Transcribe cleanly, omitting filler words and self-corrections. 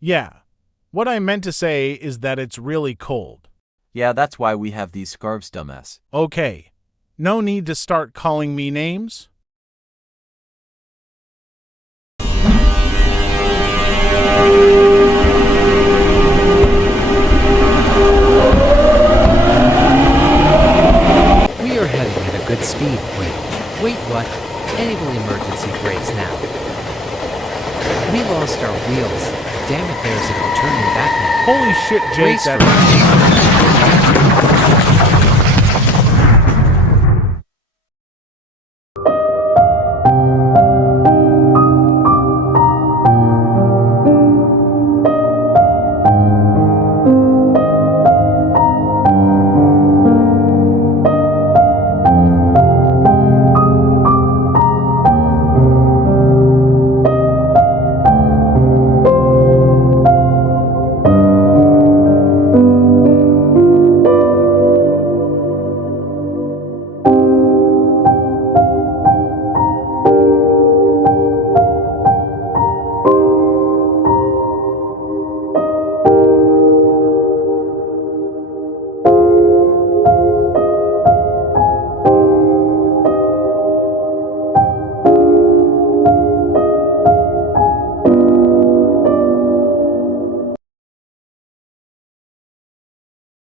Yeah. What I meant to say is that it's really cold. Yeah, that's why we have these scarves, dumbass. Okay. No need to start calling me names. We are heading at a good speed. Wait, what? Enable emergency brakes now. We lost our wheels. Damn it, there's no turning back now. Holy shit, Jake, Race